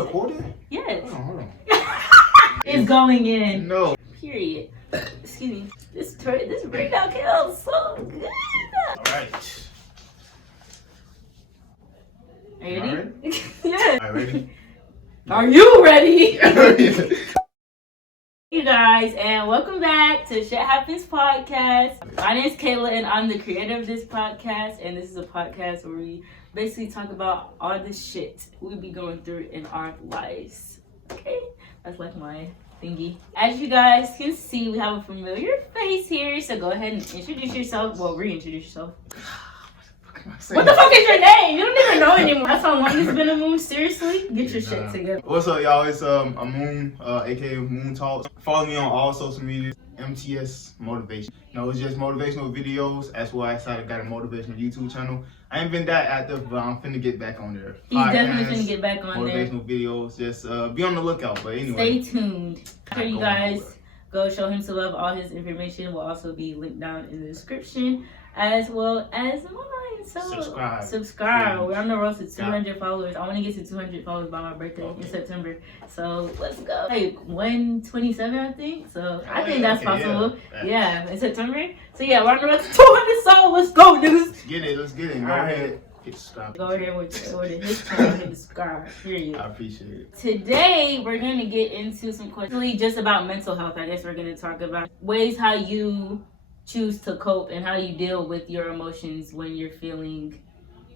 recording? Yes. Hold on. It's going in. No. Period. Excuse me. This breakdown feels so good. Alright. Are you ready? Alright. Yeah. Alright, ready? Are you ready? You guys, and welcome back to Shit Happens Podcast. My name is Kayla, and I'm the creator of this podcast. And this is a podcast where we basically talk about all the shit we be going through in our lives. Okay, that's like my thingy. As you guys can see, we have a familiar face here. So go ahead and introduce yourself. Well, reintroduce yourself. What the fuck is your name? You don't even know anymore. That's how long it's been, Amun. Seriously? Get your shit together. What's up, y'all? It's Amun, aka Moon Talks. Follow me on all social media. MTS Motivation. No, it's just motivational videos. That's why I decided I got a motivational YouTube channel. I ain't been that active, but I'm finna get back on there. He's definitely finna get back on there. Motivational videos. Just be on the lookout. But anyway. Stay tuned. After you guys go show him some love. All his information will also be linked down in the description, as well as mine. So subscribe. We're on the road to 200 followers. I want to get to 200 followers by my birthday in September. So let's go. Like 127, I think. So I think that's possible. Yeah, in September. So yeah, we're on the road to 200. So let's go, niggas. Let's get it. Go ahead. Hit subscribe. Go ahead with his channel. Hit subscribe. Period. I appreciate it. Today we're gonna get into some questions just about mental health. I guess we're gonna talk about ways how you choose to cope and how you deal with your emotions when you're feeling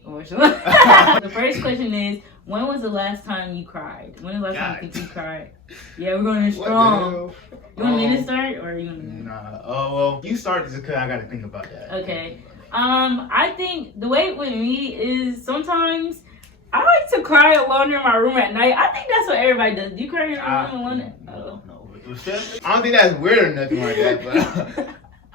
emotional. The first question is, when was the last time you cried? When was the last time you think you cried? Yeah, we're going in strong. You want me to start or you want me to? Nah. Oh, well, you start just because I got to think about that. Okay. I think the way with me is sometimes I like to cry alone in my room at night. I think that's what everybody does. Do you cry in your room alone? No. I don't think that's weird or nothing like that, but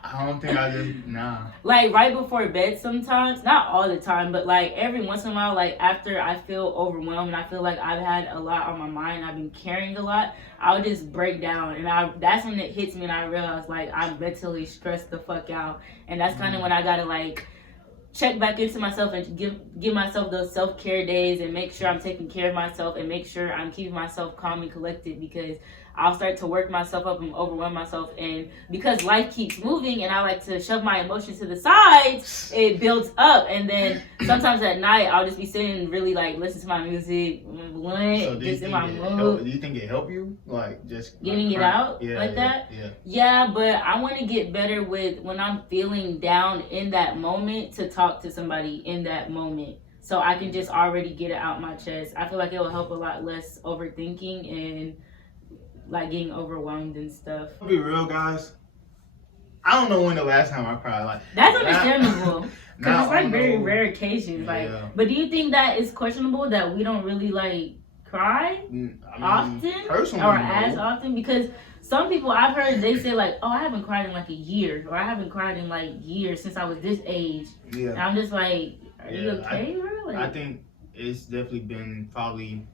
I don't think nah. Like right before bed sometimes, not all the time, but like every once in a while, like after I feel overwhelmed and I feel like I've had a lot on my mind, I've been carrying a lot, I'll just break down and that's when it hits me and I realize like I'm mentally stressed the fuck out. And that's kind of when I gotta like check back into myself and give myself those self-care days and make sure I'm taking care of myself and make sure I'm keeping myself calm and collected, because I'll start to work myself up and overwhelm myself, and because life keeps moving and I like to shove my emotions to the sides, it builds up, and then sometimes at night I'll just be sitting and really like listen to my music, just in my mood. Do you think it helped you? Like just getting it out like that? Yeah, but I want to get better with when I'm feeling down in that moment to talk to somebody in that moment, so I can just already get it out my chest. I feel like it will help a lot less overthinking and like getting overwhelmed and stuff. I'll be real, guys. I don't know when the last time I cried. Like that's understandable, because it's like very rare occasions. Like, but do you think that it's questionable that we don't really like cry often or as often? Because some people I've heard, they say like, oh, I haven't cried in like a year, or I haven't cried in like years since I was this age. Yeah. And I'm just like, are you okay, bro? Like, I think it's definitely been probably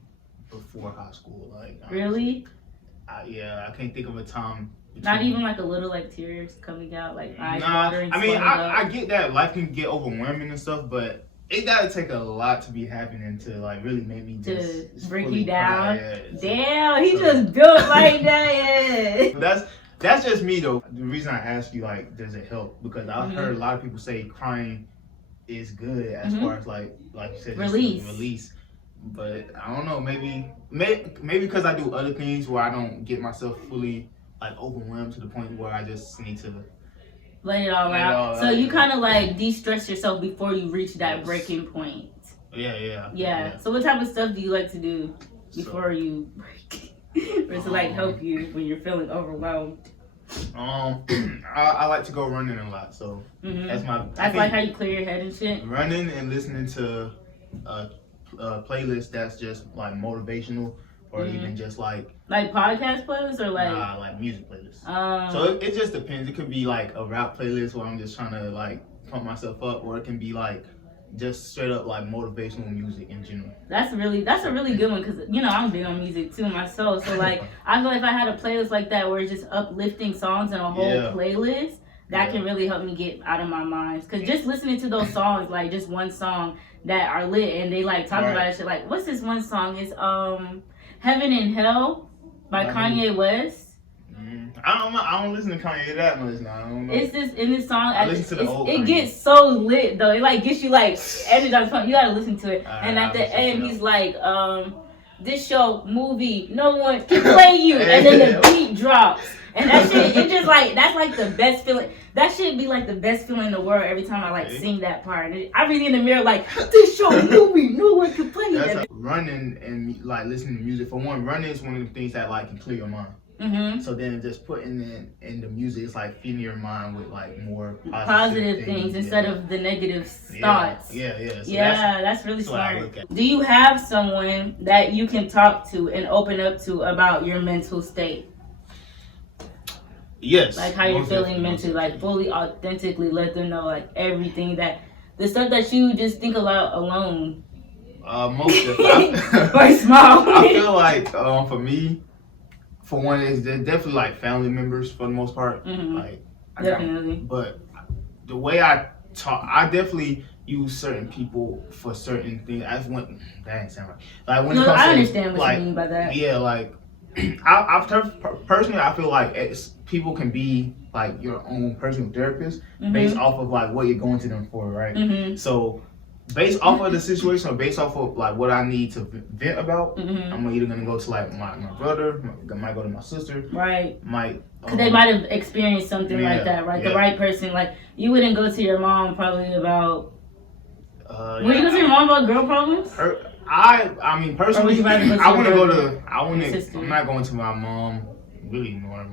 before high school. Like really. I can't think of a time. Not even like a little like tears coming out, like eyes watering. I mean, I get that life can get overwhelming and stuff, but it gotta take a lot to be happening to like really make me just break you down. Damn, he just built like that. Yeah. That's just me though. The reason I ask you like, does it help? Because I've heard a lot of people say crying is good as far as like you said, release. But I don't know, maybe because I do other things where I don't get myself fully like overwhelmed to the point where I just need to let it all out. So you kind of like de-stress yourself before you reach that breaking point. Yeah. So what type of stuff do you like to do before you break? Or to like help you when you're feeling overwhelmed? I like to go running a lot, so that's like how you clear your head and shit. Running and listening to playlist that's just like motivational, or even just like podcast playlists, or like music playlists. So it just depends. It could be like a rap playlist where I'm just trying to like pump myself up, or it can be like just straight up like motivational music in general. That's a really good one, because I'm big on music too myself. So like I feel like if I had a playlist like that where it's just uplifting songs and a whole playlist, that can really help me get out of my mind. Because just listening to those songs, like just one song that are lit and they like talk about it, shit. Like, what's this one song? It's Heaven and Hell by Kanye West. I don't listen to Kanye that much now. I don't know. It's this in this song. I listen to the old it gets so lit though. It like gets you like energized. You gotta listen to it. And at the end, he's like, "This show, movie, no one can play you." And then the beat drops, and that shit. It just like that's like the best feeling. That should be like the best feeling in the world every time I like sing that part. I read in the mirror like, "This show, movie, no one can play you." That's running and like listening to music. For one, running is one of the things that like can clear your mind. So then just putting in the music, it's like feeding your mind with like more positive things instead of the negative thoughts. So that's really smart. Do you have someone that you can talk to and open up to about your mental state? Yes. Like how you're feeling mentally, like fully authentically let them know like everything the stuff that you just think about alone. Most of it. Or small. I feel like for me, for one, it's definitely like family members for the most part. Like definitely. But the way I talk, I definitely use certain people for certain things. That ain't sound right. Like when it comes I to, understand what like, you mean by that. Yeah, like personally, I feel like people can be like your own personal therapist based off of like what you're going to them for, right? So based off of the situation or based off of like what I need to vent about, I'm either gonna go to like my brother, might go to my sister, because they might have experienced something like that, right? The right person, like you wouldn't go to your mom probably about. Would you go to your mom about girl problems? I mean personally, I want to go to. Sister. I'm not going to my mom really, nor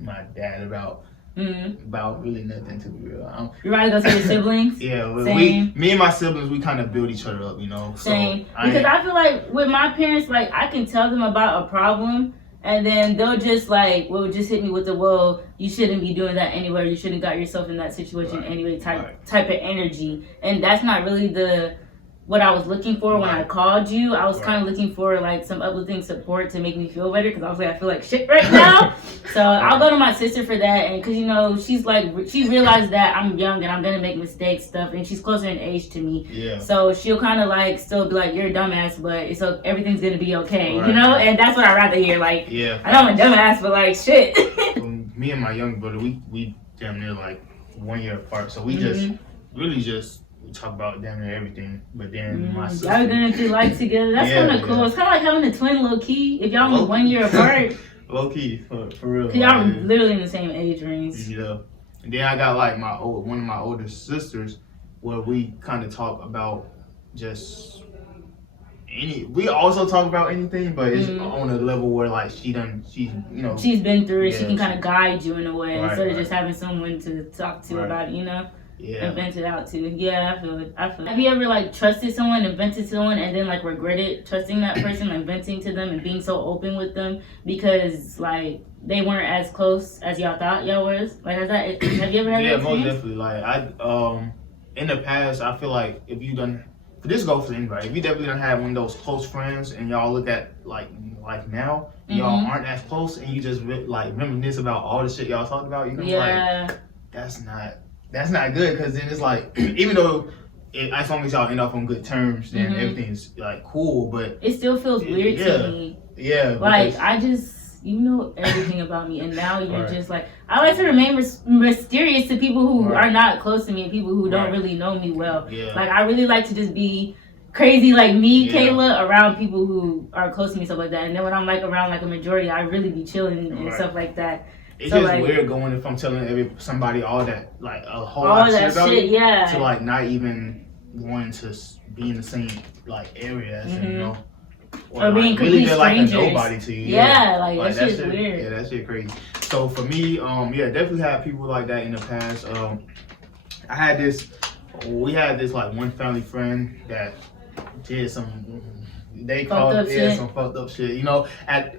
my dad about really nothing, to be real. You rather go to your siblings? Yeah, Same. me and my siblings, we kind of build each other up, you know. Same. So because I feel like with my parents, like I can tell them about a problem, and then they'll just like, just hit me with the, well, you shouldn't be doing that anywhere. You shouldn't got yourself in that situation anyway. Type of energy, and that's not really what I was looking for when I called you. I was kind of looking for like some uplifting support to make me feel better, because I was like, I feel like shit right now. So I'll go to my sister for that, and because you know she's like, she realized that I'm young and I'm gonna make mistakes stuff, and she's closer in age to me. Yeah. So she'll kind of like still be like, you're a dumbass, but everything's gonna be okay, you know. And that's what I'd rather hear. Like, I know I'm a dumbass, but like shit. Me and my younger brother, we damn near like 1 year apart, so we just really just. We talk about damn near everything, but then my sister. Y'all going through life together. That's kind of cool. It's kind of like having a twin, low key. If y'all only 1 year apart. Low key, for real. Cause y'all literally in the same age range. Yeah, and then I got like one of my older sisters, where we kind of talk about just we also talk about anything, but it's on a level where like she's been through it. She can kind of guide you in a way instead of just having someone to talk to about it, you know. And vent it out too. Yeah, I feel it. Have you ever like trusted someone and vented to someone and then like regretted trusting that person and venting to them and being so open with them because like they weren't as close as y'all thought y'all was? Like, have you ever had that experience? Yeah, most definitely. Like I in the past, I feel like if you done, this goes for anybody. If you definitely done have one of those close friends and y'all look at like now, y'all aren't as close and you just like reminisce about all the shit y'all talked about, you know, like that's not good, because then it's like, even though as long as y'all end up on good terms, then everything's like cool, but it still feels weird to me. Yeah, like you know everything about me, and now you're just like, I like to remain mysterious to people who are not close to me and people who don't really know me well. Like I really like to just be crazy like me, Kayla, around people who are close to me, stuff like that. And then when I'm like around like a majority, I really be chilling and stuff like that. It's just like, weird going if I'm telling somebody all that, like a whole lot of shit about it, to like not even wanting to be in the same like area as them, you know, or being complete strangers. Like a nobody to you. Like that shit's weird. Yeah, that shit crazy. So for me, definitely had people like that in the past. We had this like one family friend that did some. They called it some fucked up shit, you know.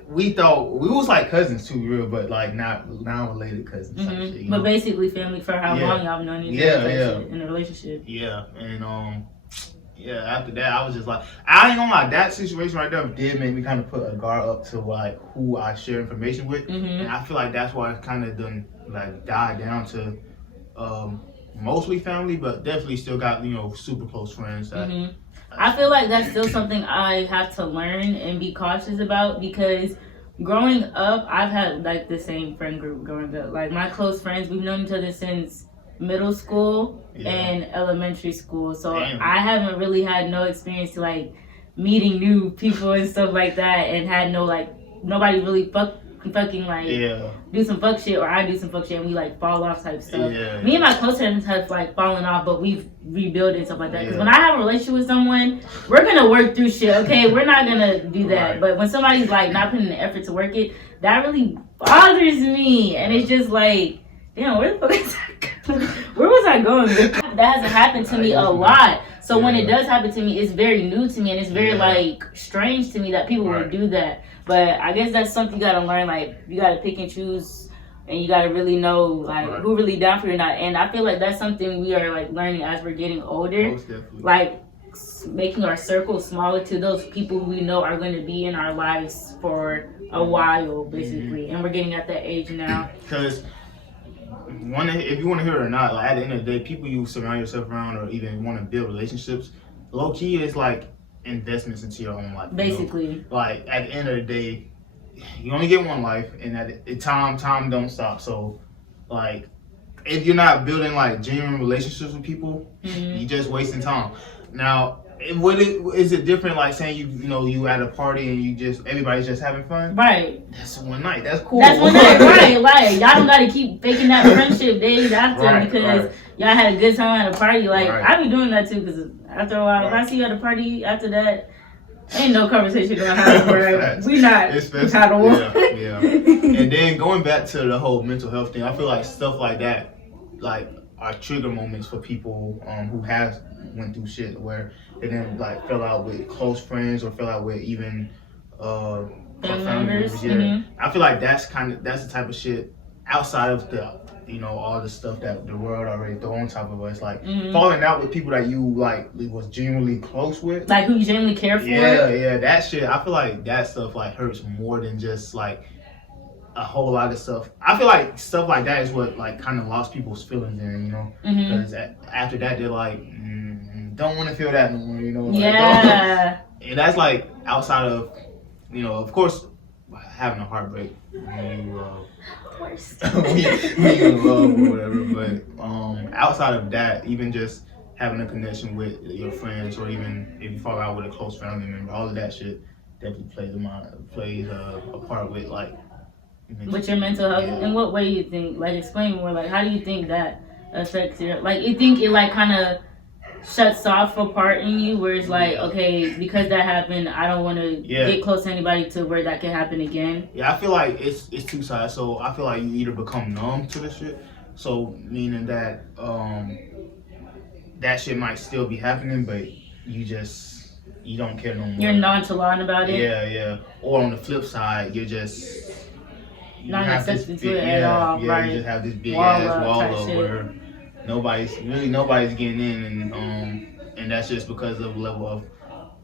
We thought we was like cousins too, real, but like not related cousins. Type shit, you know? But basically family for how long y'all known each other in a relationship. Yeah, and after that I was just like, I ain't gonna lie, that situation right there did make me kind of put a guard up to like who I share information with, and I feel like that's why I kind of done like died down to mostly family, but definitely still got super close friends. I feel like that's still something I have to learn and be cautious about because growing up, I've had like the same friend group growing up. Like my close friends, we've known each other since middle school and elementary school. So I haven't really had no experience to like meeting new people and stuff like that, and had no like nobody really fucking like do some fuck shit or I do some fuck shit and we like fall off type stuff. Me and my close friends have like fallen off, but we've rebuilt and stuff like that. Because when I have a relationship with someone, we're gonna work through shit. Okay, we're not gonna do that. Right. But when somebody's like not putting the effort to work it, that really bothers me. And it's just like, damn, where the fuck is that? Where was I going with that? That hasn't happened to me a lot. So when it does happen to me, it's very new to me and it's very like strange to me that people would do that. But I guess that's something you gotta learn. Like you gotta pick and choose, and you gotta really know like who really down for you or not. And I feel like that's something we are like learning as we're getting older. Most definitely. Like making our circle smaller to those people who we know are going to be in our lives for a while, basically. And we're getting at that age now. Because if you want to hear it or not, like at the end of the day, people you surround yourself around or even want to build relationships, low key is like investments into your own life. Basically. Like at the end of the day, you only get one life, and at time don't stop. So like if you're not building like genuine relationships with people, you're just wasting time. Now, is it different like saying you at a party and everybody's just having fun? Right. That's one night. That's cool. That's one night, right? Like y'all don't gotta keep faking that friendship days after because y'all had a good time at a party. Like I be doing that too because after a while, if I see you at a party after that, ain't no conversation gonna happen. Right? We not compatible. Yeah. And then going back to the whole mental health thing, I feel like stuff like that, like are trigger moments for people who have went through shit where they didn't like fell out with close friends or fell out with even family members. I feel like that's the type of shit outside of the all the stuff that the world already throw on top of us, like falling out with people that you like was genuinely close with, like who you genuinely care for. Yeah, that shit. I feel like that stuff like hurts more than just like a whole lot of stuff. I feel like stuff like that is what like kind of lost people's feelings in, because after that they're like don't want to feel that no more, Yeah. And that's like outside of of course having a heartbreak when you when you in love or whatever, but outside of that, even just having a connection with your friends, or even if you fall out with a close family member, all of that shit definitely plays a part with like with your mental health. In what way you think? Like explain more. Like how do you think that affects your? Like you think it like kind of shuts off a part in you where it's like, okay, because that happened, I don't want to get close to anybody to where that can happen again. Yeah, I feel like it's two sides. So I feel like you either become numb to the shit, so meaning that that shit might still be happening, but you don't care no more. You're nonchalant about it. Yeah. Or on the flip side, you're just not accepting to it at all. Yeah, you just have this big ass wall up where nobody's getting in, and that's just because of the level of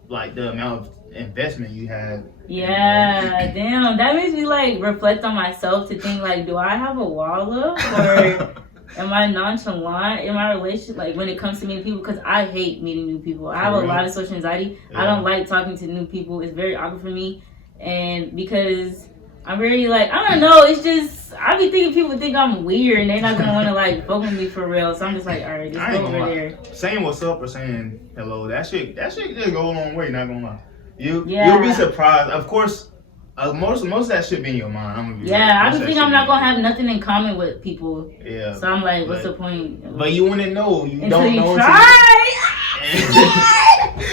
like the amount of investment you had. Yeah, damn, that makes me like reflect on myself to think like, do I have a wall up or am I nonchalant in my relationship? Like when it comes to meeting people, because I hate meeting new people. I have a lot of social anxiety. I don't like talking to new people. It's very awkward for me, and because I'm very like, I don't know, it's just, I be thinking people think I'm weird and they're not gonna wanna like fuck with me for real. So I'm just like, alright, just go over there. Saying what's up or saying hello, that shit just go a long way, not gonna lie. You'll be surprised. Of course, most of that shit be in your mind. I'm gonna be I be thinking I'm not gonna have nothing in common with people. Yeah. So I'm like, what's the point? But you wouldn't know. You until don't you know try.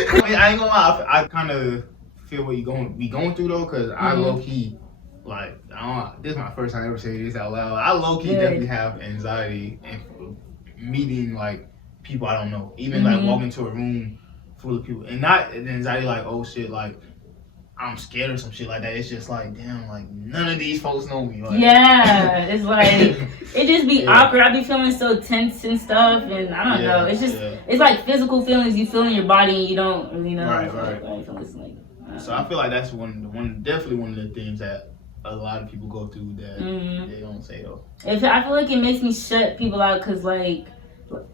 I mean, I ain't gonna lie. I kind of feel what you going through though, cause I low key. Like, this is my first time ever saying this out loud. I low-key definitely have anxiety and meeting, like, people I don't know. Even, like, walking into a room full of people. And not anxiety like, oh, shit, like, I'm scared or some shit like that. It's just like, damn, like, none of these folks know me. Like, yeah, it's like, it just be awkward. I be feeling so tense and stuff, and I don't know. It's just, it's like physical feelings you feel in your body and you don't really know. Right. So I feel like that's definitely one of the things that a lot of people go through that they don't say though. I feel like it makes me shut people out because like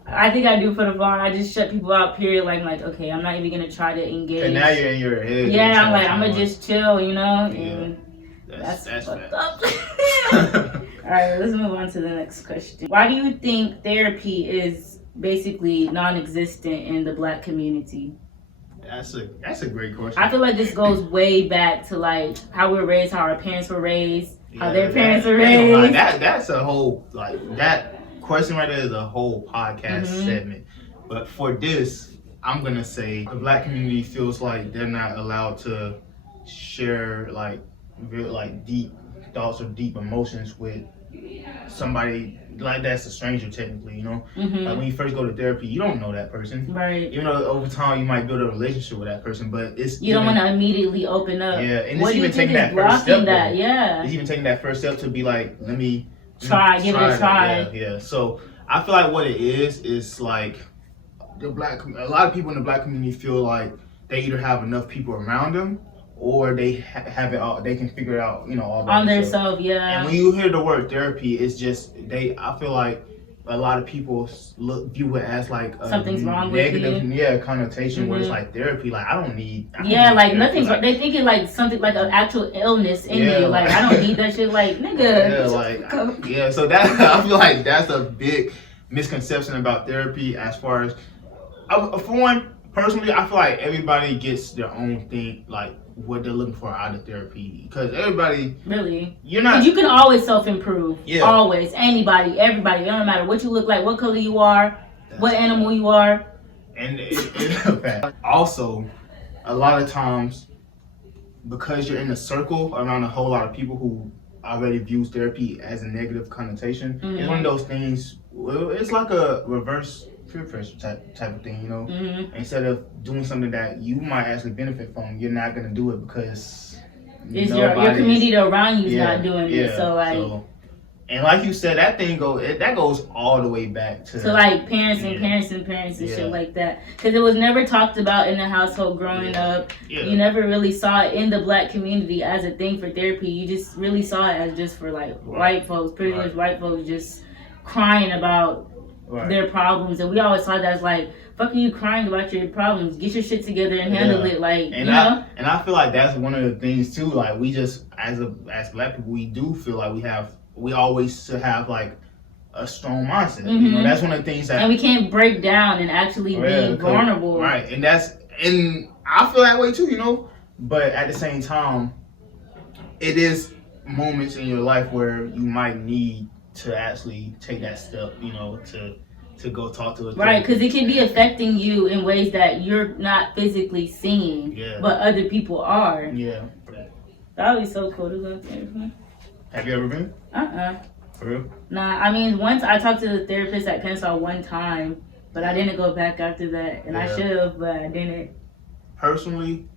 I think I do for the fun. I just shut people out. Period. Like okay, I'm not even gonna try to engage. And now you're in your head. Yeah, I'm like I'm gonna just chill, you know. Yeah. And that's fucked up. All right, let's move on to the next question. Why do you think therapy is basically non-existent in the Black community? That's a great question. I feel like this goes way back to like how we were raised, how our parents were raised, how their parents were raised. That's a whole that question right there is a whole podcast segment. But for this, I'm gonna say the Black community feels like they're not allowed to share real deep thoughts or deep emotions with somebody like that's a stranger technically, you know. Like when you first go to therapy, you don't know that person, right? Even though over time you might build a relationship with that person, but you don't want to immediately open up. Yeah, and it's even taking that first step. Yeah, it's even taking that first step to be like, let me give it a try. Yeah. So I feel like what it is like a lot of people in the Black community feel like they either have enough people around them or they have it all. They can figure it out, you know, all by on themselves. Yeah. And when you hear the word therapy, it's just I feel like a lot of people view it as like a something's wrong negative, with you. Connotation where it's like therapy. Like I don't need nothing's wrong. They think it like something like an actual illness in you. Like I don't need that shit. Like nigga. Yeah, so that I feel like that's a big misconception about therapy. As far as for one, personally, I feel like everybody gets their own thing, like what they're looking for out of therapy. Because everybody, really, you're not. You can always self-improve. Yeah. Always, anybody, everybody. It don't matter what you look like, what color you are, what animal you are. And also, a lot of times, because you're in a circle around a whole lot of people who already views therapy as a negative connotation, it's one of those things. Well, it's like a reverse peer pressure type of thing, you know. Instead of doing something that you might actually benefit from, you're not gonna do it because your community around you is not doing it. So and like you said, that thing goes all the way back to like parents and shit like that. Because it was never talked about in the household growing up. You never really saw it in the Black community as a thing for therapy. You just really saw it as just for like white folks, privileged white folks, just crying about their problems, and we always saw that as like, fucking you crying about your problems, get your shit together and handle it, like, and you know. And I feel like that's one of the things too. Like we just as Black people, we do feel like we always should have like a strong mindset. You know, that's one of the things that, and we can't break down and actually be vulnerable. Right, and I feel that way too. You know, but at the same time, it is moments in your life where you might need to actually take that step, you know, to go talk to a therapist. Right, because it can be affecting you in ways that you're not physically seeing, but other people are. Yeah. That would be so cool to go to therapy. Have you ever been? For real? Nah, I mean, once I talked to the therapist at Kennesaw one time, but I didn't go back after that, and I should have, but I didn't. Personally,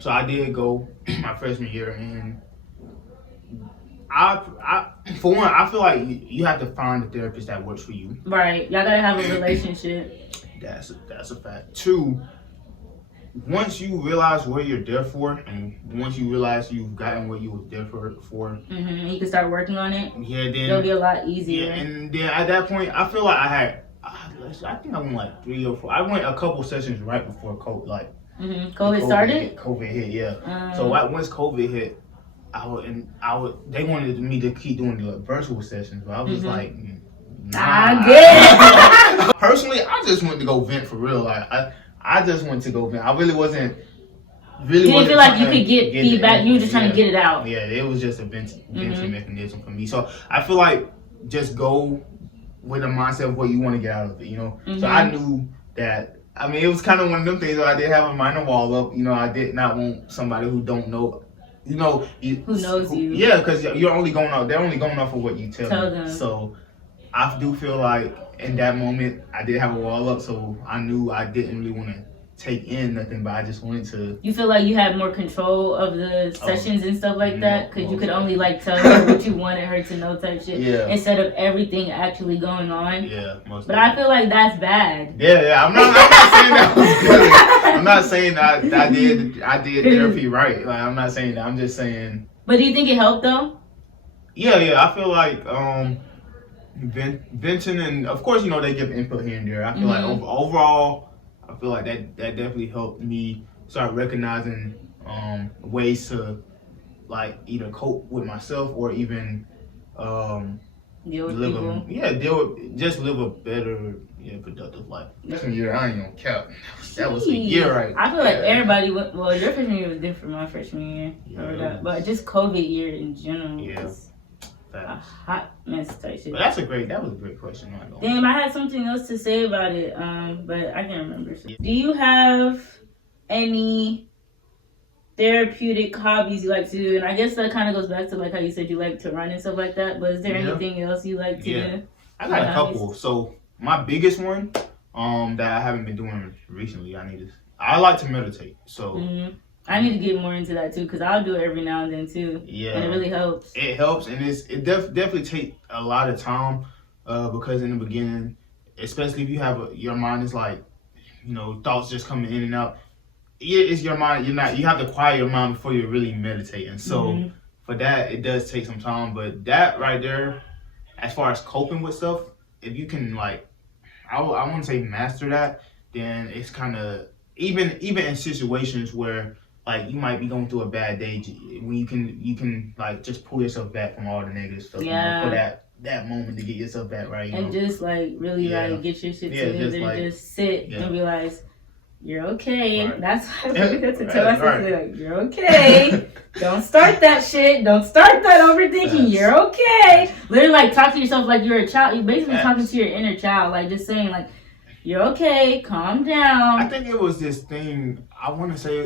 so I did go my freshman year, and for one, I feel like you have to find a therapist that works for you. Right, y'all gotta have a relationship. That's a fact. Two, once you realize what you're there for, and once you realize you've gotten what you were there for, you can start working on it. Yeah, then it'll be a lot easier. Yeah, and then at that point, I feel like I think I went like 3 or 4. I went a couple sessions right before COVID, COVID started. COVID hit, yeah. So once COVID hit, they wanted me to keep doing the virtual sessions, but I was like, nah. I get it. Personally, I just wanted to go vent for real. Like I just wanted to go vent. I really wasn't. You didn't feel like you could get feedback. You were just trying to get it out. Yeah, it was just a venting mechanism for me. So I feel like just go with a mindset of what you want to get out of it. You know. So I knew that. I mean, it was kind of one of them things where I did have a minor wall up. You know, I did not want somebody who don't know. You know, who knows you? Yeah, because you're only going off. They're only going off of what you tell them. So I do feel like in that moment I did have a wall up, so I knew I didn't really want to take in nothing, but I just wanted to. You feel like you had more control of the sessions and stuff like that, because you could only like tell her what you wanted her to know type shit, instead of everything actually going on. Yeah, but I feel like that's bad. Yeah. I'm not saying that was good. I'm not saying that I did therapy right. Like I'm not saying that. I'm just saying But do you think it helped though? Yeah. I feel like venting, and of course, they give input here and there. I feel like overall, I feel like that definitely helped me start recognizing ways to like either cope with myself or even deal with live a better, productive life. Freshman year, I ain't gonna count. That was a year, right? I feel like everybody went. Well, your freshman year was different from my freshman year. Yeah, but just COVID year in general. Yeah. A hot mess type shit. But that was a great question. Damn, I had something else to say about it, but I can't remember. Yeah. Do you have any therapeutic hobbies you like to do? And I guess that kind of goes back to like how you said you like to run and stuff like that. But is there anything else you like to do? I got a couple. So my biggest one, that I haven't been doing recently, I like to meditate. So. I need to get more into that too, because I'll do it every now and then too. Yeah. And it really helps. It helps, and definitely takes a lot of time, because in the beginning, especially if you have your mind is like, thoughts just coming in and out. It's your mind. You have to quiet your mind before you really meditate. And so for that, it does take some time. But that right there, as far as coping with stuff, if you can I wouldn't say master that, then it's kind of even in situations where like you might be going through a bad day, when you can like just pull yourself back from all the negative stuff, for that moment to get yourself back right, and just like really like get your shit together, and just sit and realize you're okay. Right. That's how I got to tell myself, like, you're okay. Don't start that shit. Don't start that overthinking. You're okay. Literally, like, talk to yourself like you're a child. You're basically talking to your inner child, like just saying like, you're okay, calm down. I think it was this thing, I want to say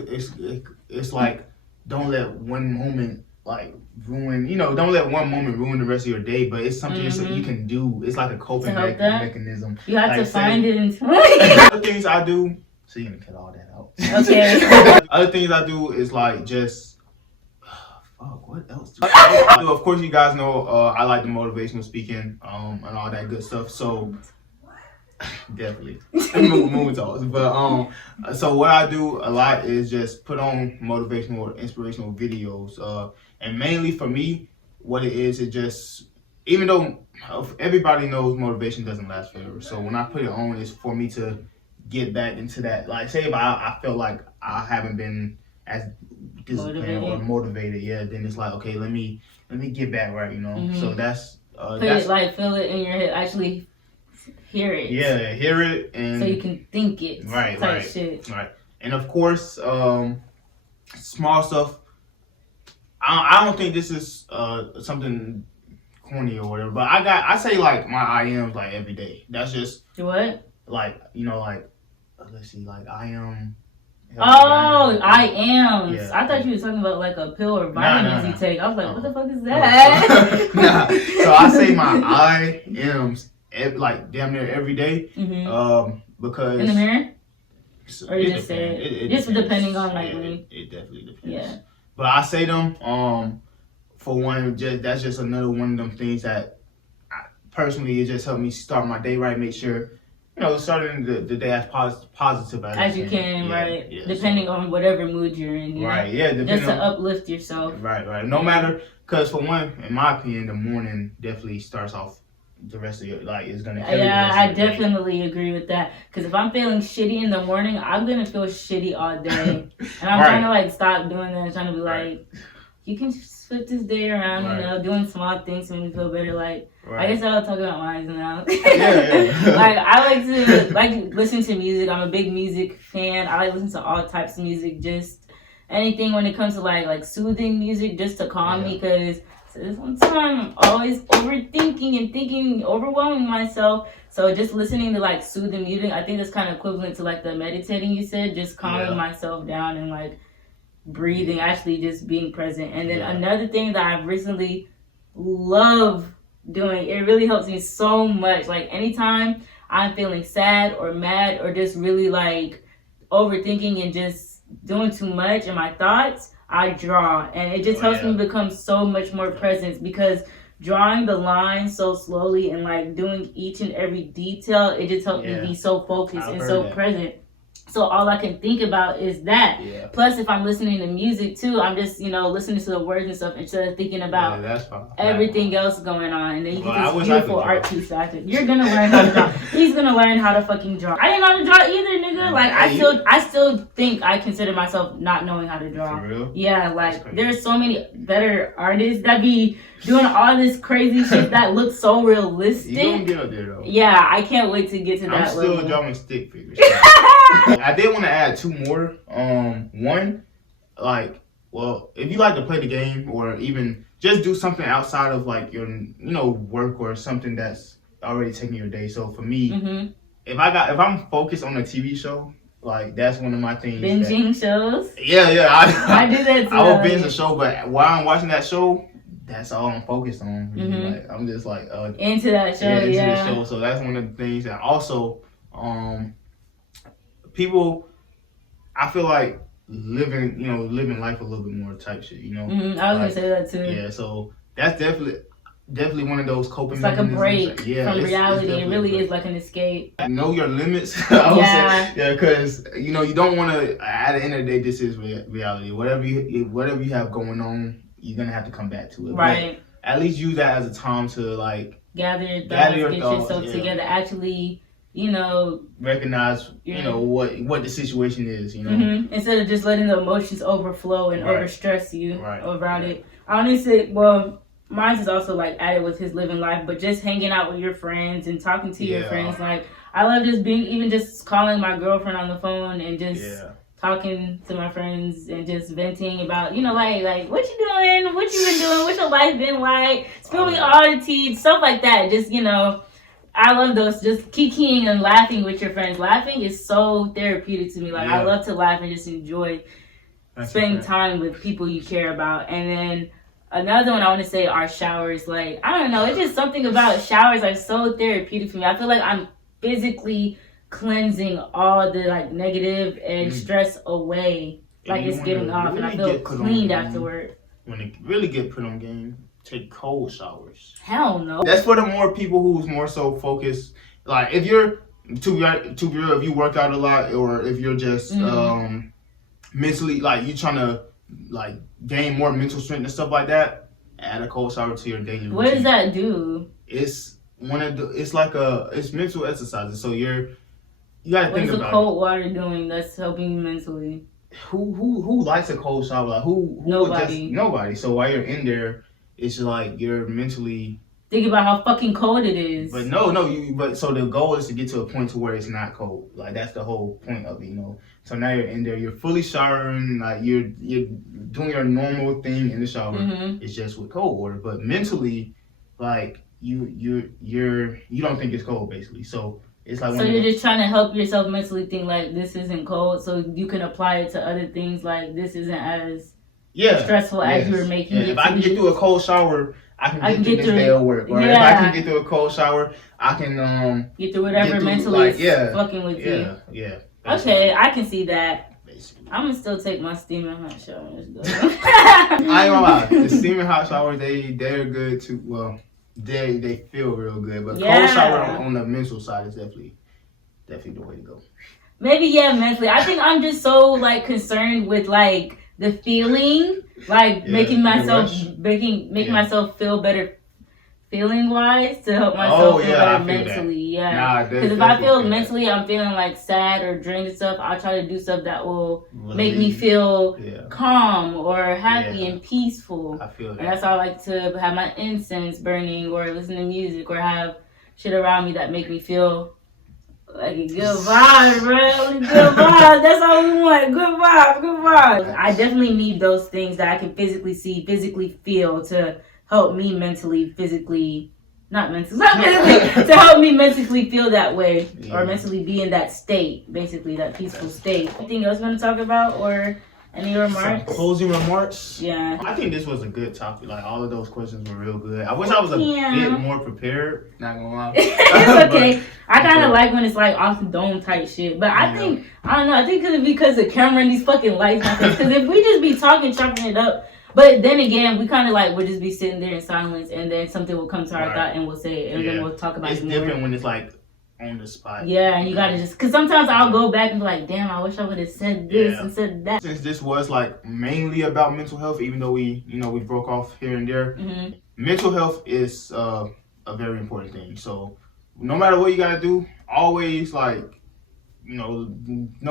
it's like, don't let one moment like ruin, don't let one moment ruin the rest of your day, but it's something you can do. It's like a coping mechanism. You have to find it in time. Other things I do, so you're going to cut all that out. Okay. Other things I do is like just, what else do I do? Of course, you guys know I like the motivational speaking and all that good stuff, so definitely moving talks. But so what I do a lot is just put on motivational or inspirational videos, and mainly for me, what it is just, even though everybody knows motivation doesn't last forever, so when I put it on, it's for me to get back into that. Like, say if I feel like I haven't been as disciplined or motivated, then it's like, okay, let me get back right, So that's feel it in your head, actually hear it. Yeah, hear it, and so you can think it. Right. Shit. Right. And of course, small stuff. I don't think this is something corny or whatever, but I say like my I ams like every day. That's just what? Like, let's see, like I am. Oh, I am. Yeah. I thought you were talking about like a pill or vitamins you take. I was like, what the fuck is that? Nah. So I say my I ams like damn near every day. Because in the mirror, or you just say it just depending on like when. It definitely depends. Yeah. But I say them for one. That's just another one of them things that personally it just helped me start my day right. Make sure. Starting the day as positive as you can, right? Yeah, depending on whatever mood you're in, right? Yeah, just to uplift yourself, right. No matter, because for one, in my opinion, the morning definitely starts off the rest of your it's gonna. I definitely agree with that. Because if I'm feeling shitty in the morning, I'm gonna feel shitty all day, and I'm trying to like stop doing that. I'm trying to be like, you can flip this day around, doing small things to make me feel better. Like, I guess I'll talk about mine now. Like, I like to listen to music. I'm a big music fan. I like listen to all types of music. Just anything when it comes to like soothing music, just to calm me. Because sometimes I'm always overthinking and overwhelming myself. So just listening to like soothing music, I think that's kind of equivalent to like the meditating you said. Just calming myself down and like breathing, actually just being present. And then another thing that I've recently loved doing, it really helps me so much. Like anytime I'm feeling sad or mad or just really like overthinking and just doing too much in my thoughts, I draw, and it just helps me become so much more present, because drawing the lines so slowly and like doing each and every detail, it just helps me be so focused and so present. So all I can think about is that. Yeah. Plus, if I'm listening to music too, I'm just, listening to the words and stuff instead of thinking about everything else going on. And then you get this beautiful art piece after. You're gonna learn how to draw. He's gonna learn how to fucking draw. I didn't know how to draw either, nigga. Like I still think I consider myself not knowing how to draw. For real? Yeah, like there's so many better artists that be doing all this crazy shit that looks so realistic. You gonna get up there though. Yeah, I can't wait to get to that I'm still level. drawing stick figures. I did want to add 2 more. One, like, well, if you like to play the game or even just do something outside of like your, work or something that's already taking your day. So for me, if I'm focused on a TV show, like that's one of my things. Binging shows. Yeah. I do that too. I will binge a show, but while I'm watching that show, that's all I'm focused on. Like, I'm just like into that show. Into the show. So that's one of the things that also people, I feel like living life a little bit more type shit, I was gonna say that too. Yeah, so that's definitely one of those coping It's like a break from reality. It really is like an escape. Know your limits. I would say. Yeah, because you don't want to. At the end of the day, this is reality. Whatever you have going on, you're gonna have to come back to it. Right. But at least use that as a time to like gather your thoughts, yourself together. Actually, recognize what the situation is. Instead of just letting the emotions overflow and overstress you about it. I honestly, mine is also like added with his living life, but just hanging out with your friends and talking to your friends. Like I love just calling my girlfriend on the phone and just talking to my friends and just venting about, like what you doing, what you been doing, what your life been like, spilling all the tea, stuff like that. Just, I love those, just kikiing and laughing with your friends. Laughing is so therapeutic to me. Like I love to laugh and just enjoy spending time with people you care about. And then another one I want to say are showers. Like, I don't know, it's just something about showers like so therapeutic for me. I feel like I'm physically cleansing all the like negative and stress away. Like it's getting off and I feel cleaned afterward. When it really get put on game, take cold showers. Hell no. That's for the more people who's more so focused. Like if you're if you work out a lot or if you're just mentally like you trying to like gain more mental strength and stuff like that, add a cold shower to your daily routine. What does that do? It's mental exercises. So you gotta think about it. What's the cold water doing that's helping you mentally? Who likes a cold shower? Like who nobody. So while you're in there, it's like you're mentally think about how fucking cold it is. But but so the goal is to get to a point to where it's not cold. Like that's the whole point of it, So now you're in there, you're fully showering, like you're doing your normal thing in the shower. It's just with cold water. But mentally, like you don't think it's cold basically. So it's like you're just trying to help yourself mentally think like this isn't cold, so you can apply it to other things like this isn't as stressful as you were making it. If I can get through a cold shower, I can get through this day of work. Or if I can get through a cold shower, I can get through whatever mentally is fucking with you. Yeah. Okay, I can see that. Basically. I'm gonna still take my steaming hot shower. I ain't gonna lie. The steaming hot showers, they're good too. Well, they feel real good. But cold shower on the mental side is definitely the way to go. Maybe mentally. I think I'm just so like concerned with like the feeling, like making myself myself feel better feeling wise to help myself feel better mentally. Because if I feel mentally I'm feeling like sad or drained and stuff, I'll try to do stuff that will make me feel calm or happy and peaceful. I feel that. And that's why I like to have my incense burning or listen to music or have shit around me that make me feel like a good vibe, bro. Good vibe. That's all we want. Good vibe. I definitely need those things that I can physically see, physically feel to help me mentally, to help me mentally feel that way or mentally be in that state, basically that peaceful state. Anything else you want to talk about or any remarks? Some closing remarks? Yeah. I think this was a good topic. Like all of those questions were real good. I wish I was a bit more prepared. Not gonna lie. It's okay. I kind of like when it's like off the dome type shit. But I think, I don't know, I think it's because the camera and these fucking lights. Because if we just be talking, chopping it up, but then again, we kind of like, we'll just be sitting there in silence and then something will come to our thought and we'll say it and then we'll talk about it more. It's different when it's like on the spot. Yeah, and you gotta just, cause sometimes I'll go back and be like, damn, I wish I would have said this and said that. Since this was like mainly about mental health, even though we broke off here and there, mental health is a very important thing. So no matter what you gotta do, always like, know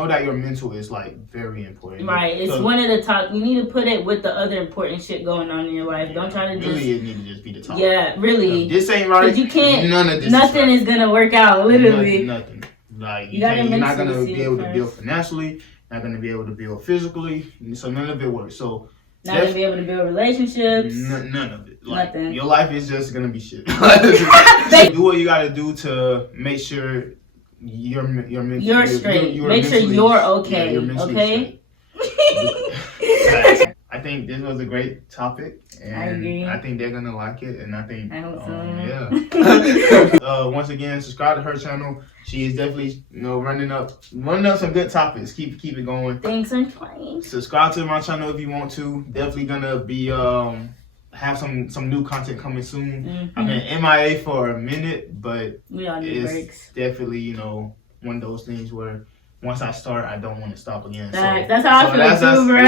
that your mental is like very important. Right. It's one of the top. You need to put it with the other important shit going on in your life. Don't try to really, it need to just be the top. Yeah, really. If this ain't right. You can't. None of this. Nothing is gonna work out. Literally. Nothing. Like you're not gonna be able to build financially. Not gonna be able to build physically. So none of it works. So. Not gonna be able to build relationships. None of it. Like, nothing. Your life is just gonna be shit. So do what you gotta do to make sure you're straight. Make sure you're okay. Okay. I think this was a great topic, and I think they're gonna like it, and I hope so. Yeah. Once again, subscribe to her channel. She is definitely running up some good topics. Keep it going. Thanks for playing. Subscribe to my channel if you want to. Definitely gonna be have some new content coming soon. I've been MIA for a minute, but it's definitely one of those things where once I start, I don't want to stop again. That's how I feel too, bro.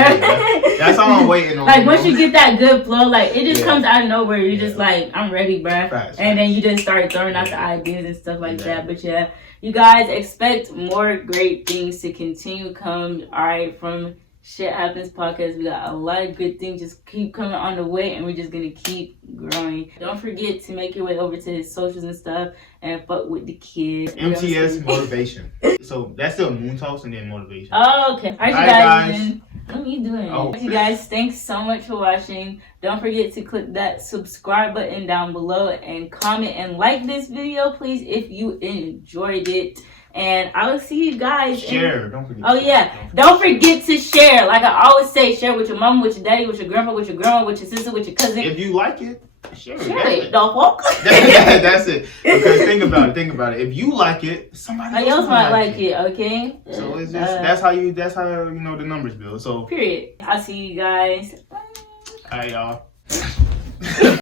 That's all I'm waiting on. Like once you get that good flow, like it just comes out of nowhere. You're just like, I'm ready, bro. And then you just start throwing out the ideas and stuff like that. But yeah, you guys expect more great things to continue come. All right, from Shit Happens podcast, we got a lot of good things just keep coming on the way, and we're just gonna keep growing. Don't forget to make your way over to his socials and stuff and fuck with the kids. MTS Motivation. So that's still Moon Talks and then Motivation. Oh, okay. All right, you guys. What are you doing? Oh. You guys, thanks so much for watching. Don't forget to click that subscribe button down below and comment and like this video, please, if you enjoyed it. And I will see you guys. Share. Don't forget. Oh, yeah. Don't forget to share. Like I always say, share with your mom, with your daddy, with your grandpa, with your grandma, with your sister, with your cousin. If you like it, share it. Don't fuck. That's it. Because think about it. If you like it, somebody else might like it. Okay. So it's just that's how the numbers build. So period. I'll see you guys. Bye. All right, y'all.